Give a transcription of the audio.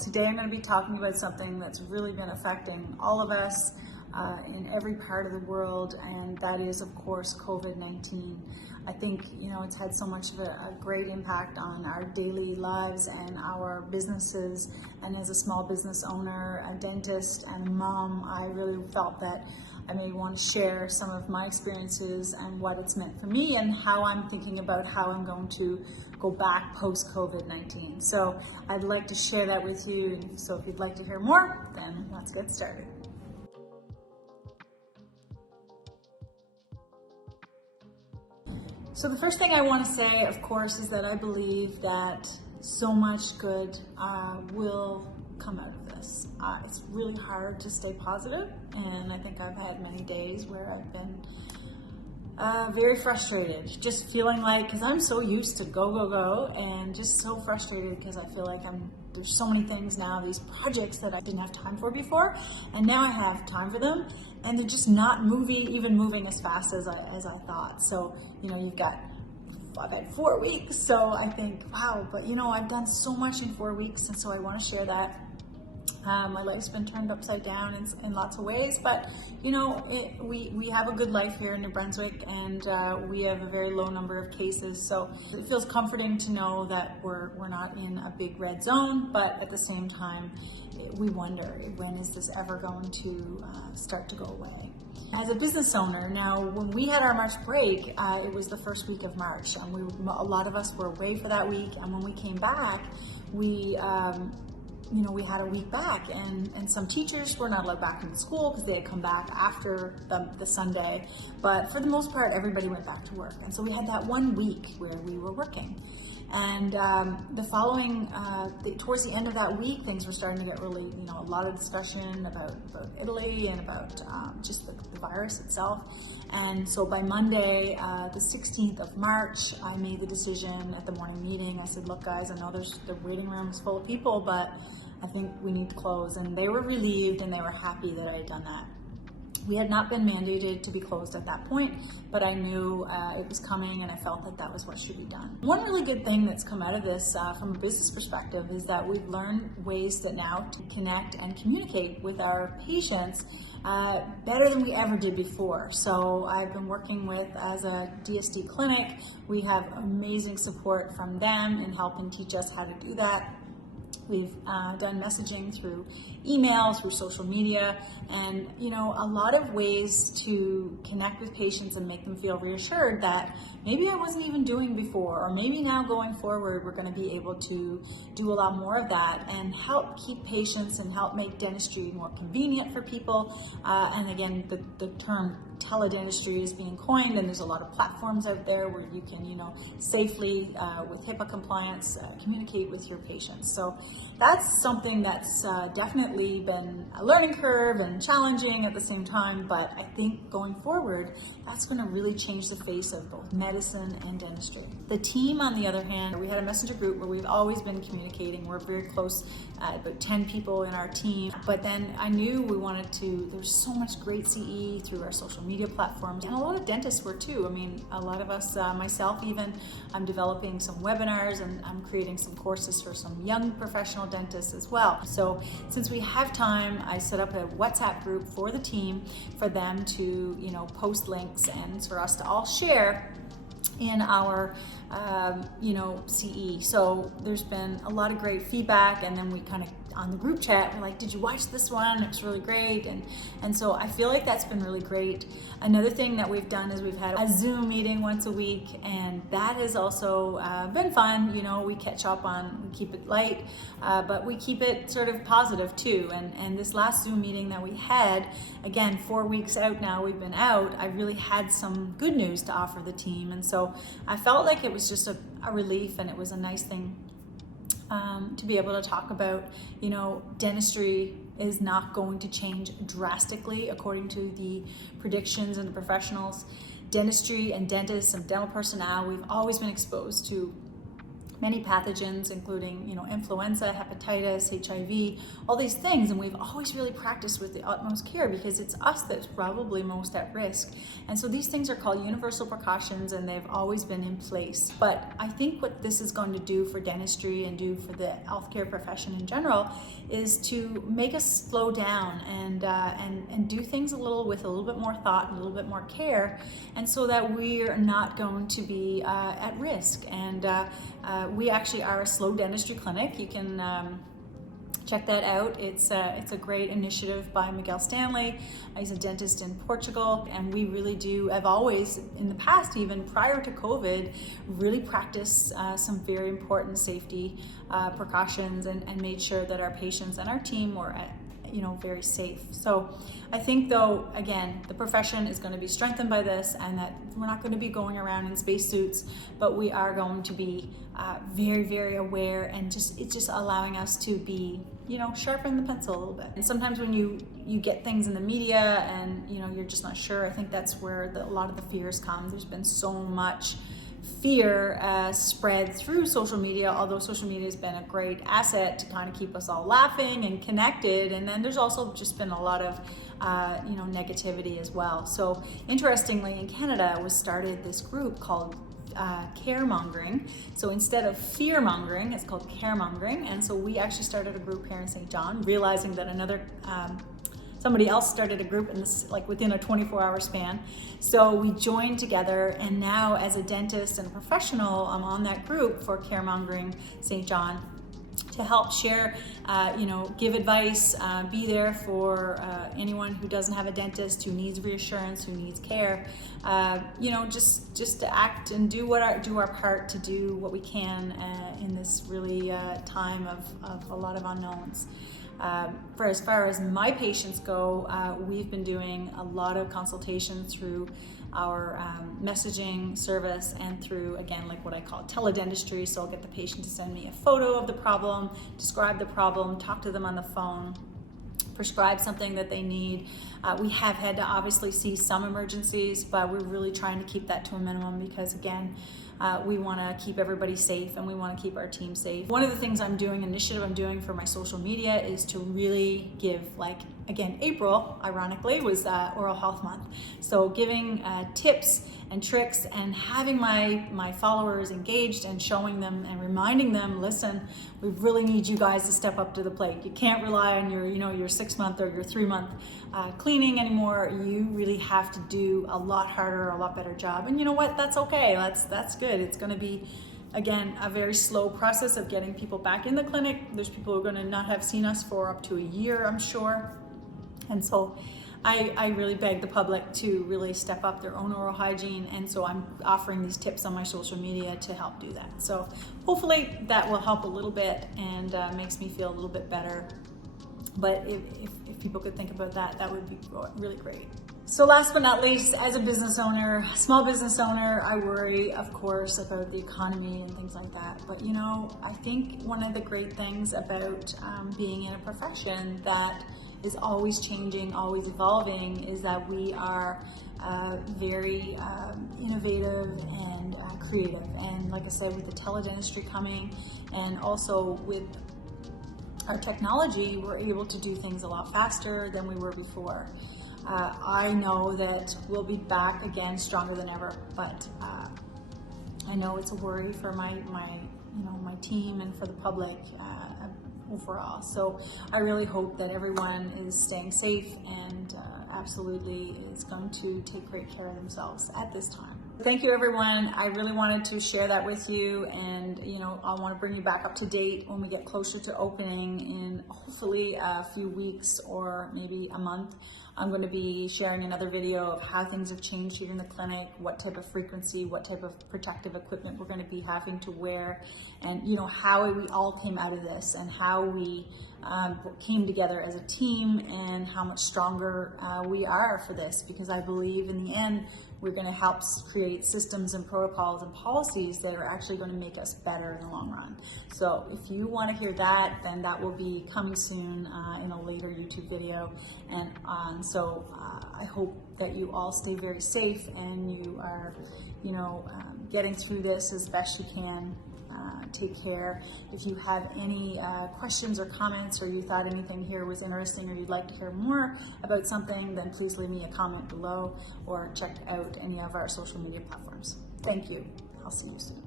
Today I'm going to be talking about something that's really been affecting all of us in every part of the world, and that is, of course, COVID-19. I think, it's had so much of a great impact on our daily lives and our businesses. And as a small business owner, a dentist, and a mom, I really felt that I may want to share some of my experiences and what it's meant for me and how I'm thinking about how I'm going to go back post-COVID-19. So I'd like to share that with you. So if you'd like to hear more, then let's get started. So the first thing I want to say, of course, is that I believe that so much good will come out of this. It's really hard to stay positive, and I think I've had many days where I've been very frustrated, just feeling like, because I'm so used to go, and just so frustrated because I feel like there's so many things now, these projects that I didn't have time for before, and now I have time for them, and they're just not moving as fast as I thought. So, I've had 4 weeks, so I think, wow, but I've done so much in 4 weeks, and so I want to share that. My life's been turned upside down in lots of ways, but we have a good life here in New Brunswick, and we have a very low number of cases, so it feels comforting to know that we're not in a big red zone. But at the same time, we wonder, when is this ever going to start to go away? As a business owner, now when we had our March break, it was the first week of March, and a lot of us were away for that week, and when we came back, we had a week back, and some teachers were not allowed back into school because they had come back after the Sunday, but for the most part, everybody went back to work. And so we had that 1 week where we were working. And the following, towards the end of that week, things were starting to get really, a lot of discussion about Italy and about just the virus itself. And so by Monday, the 16th of March, I made the decision at the morning meeting. I said, look guys, I know the waiting room is full of people, but I think we need to close. And they were relieved and they were happy that I had done that. We had not been mandated to be closed at that point, but I knew it was coming, and I felt that that was what should be done. One really good thing that's come out of this from a business perspective is that we've learned ways that now to connect and communicate with our patients better than we ever did before. So I've been working with, as a DSD clinic, we have amazing support from them in helping teach us how to do that. We've done messaging through email, through social media, and a lot of ways to connect with patients and make them feel reassured that maybe I wasn't even doing before, or maybe now going forward we're going to be able to do a lot more of that and help keep patients and help make dentistry more convenient for people. And again, the term teledentistry is being coined, and there's a lot of platforms out there where you can, safely, with HIPAA compliance, communicate with your patients. So that's something that's definitely been a learning curve and challenging at the same time, but I think going forward, that's going to really change the face of both medicine and dentistry. The team, on the other hand, we had a messenger group where we've always been communicating. We're very close, about 10 people in our team, but then I knew we wanted to, there's so much great CE through our social media platforms, and a lot of dentists were too. I mean, a lot of us, myself even, I'm developing some webinars, and I'm creating some courses for some young professional dentists as well. So since we have time, I set up a WhatsApp group for the team for them to, post links and for us to all share in our CE. So there's been a lot of great feedback, and then we kind of, on the group chat, we're like, did you watch this one? It was really great. And so I feel like that's been really great. Another thing that we've done is we've had a Zoom meeting once a week, and that has also been fun. We catch up we keep it light, but we keep it sort of positive too. And this last Zoom meeting that we had, again, 4 weeks out now, we've been out, I really had some good news to offer the team. And so I felt like it was just a relief, and it was a nice thing to be able to talk about. Dentistry is not going to change drastically according to the predictions and the professionals. Dentistry and dentists and dental personnel, we've always been exposed to many pathogens, including, influenza, hepatitis, HIV, all these things. And we've always really practiced with the utmost care because it's us that's probably most at risk. And so these things are called universal precautions, and they've always been in place. But I think what this is going to do for dentistry and do for the healthcare profession in general is to make us slow down and do things with a little bit more thought, a little bit more care, and so that we're not going to be at risk. And we actually are a slow dentistry clinic. You can check that out. It's a great initiative by Miguel Stanley. He's a dentist in Portugal, and we really do, have always, in the past, even prior to COVID, really practiced some very important safety precautions and made sure that our patients and our team were very safe. So I think, though, again, the profession is going to be strengthened by this, and that we're not going to be going around in spacesuits, but we are going to be very, very aware, and it's just allowing us to be, sharpen the pencil a little bit. And sometimes when you get things in the media and, you're just not sure, I think that's where a lot of the fears come. There's been so much fear spread through social media, although social media has been a great asset to kind of keep us all laughing and connected. And then there's also just been a lot of negativity as well. So interestingly, in Canada was started this group called caremongering. So instead of fear mongering, it's called caremongering. And so we actually started a group here in St. John, realizing that somebody else started a group in this, within a 24-hour span. So we joined together, and now as a dentist and a professional, I'm on that group for Caremongering St. John to help share, give advice, be there for anyone who doesn't have a dentist, who needs reassurance, who needs care, just to act and do our part to do what we can in this really time of a lot of unknowns. For as far as my patients go, we've been doing a lot of consultation through our messaging service and through, again, what I call teledentistry. So I'll get the patient to send me a photo of the problem, describe the problem, talk to them on the phone, prescribe something that they need. We have had to obviously see some emergencies, but we're really trying to keep that to a minimum because, again, we want to keep everybody safe and we want to keep our team safe. One of the things initiative I'm doing for my social media is to really give, again, April, ironically, was Oral Health Month. So giving tips and tricks and having my followers engaged and showing them and reminding them, listen, we really need you guys to step up to the plate. You can't rely on your 6 month or your 3 month cleaning anymore. You really have to do a lot harder, a lot better job. And you know what? That's okay. That's good. It's going to be, again, a very slow process of getting people back in the clinic. There's people who are going to not have seen us for up to a year, I'm sure. And so I really beg the public to really step up their own oral hygiene, and so I'm offering these tips on my social media to help do that. So hopefully that will help a little bit and makes me feel a little bit better. But if people could think about that, that would be really great. So last but not least, as a business owner, small business owner, I worry, of course, about the economy and things like that. But I think one of the great things about being in a profession that is always changing, always evolving, is that we are very innovative and creative. And like I said, with the teledentistry coming, and also with our technology, we're able to do things a lot faster than we were before. I know that we'll be back again stronger than ever, but I know it's a worry for my team and for the public overall. So I really hope that everyone is staying safe and absolutely is going to take great care of themselves at this time. Thank you, everyone. I really wanted to share that with you, and I want to bring you back up to date when we get closer to opening in hopefully a few weeks or maybe a month. I'm going to be sharing another video of how things have changed here in the clinic, what type of frequency, what type of protective equipment we're going to be having to wear, and how we all came out of this and how we came together as a team and how much stronger we are for this, because I believe in the end we're going to help create systems and protocols and policies that are actually going to make us better in the long run. So if you want to hear that, then that will be coming soon in a later YouTube video. And so I hope that you all stay very safe and you are, getting through this as best you can Take care. If you have any questions or comments, or you thought anything here was interesting, or you'd like to hear more about something, then please leave me a comment below or check out any of our social media platforms. Thank you. I'll see you soon.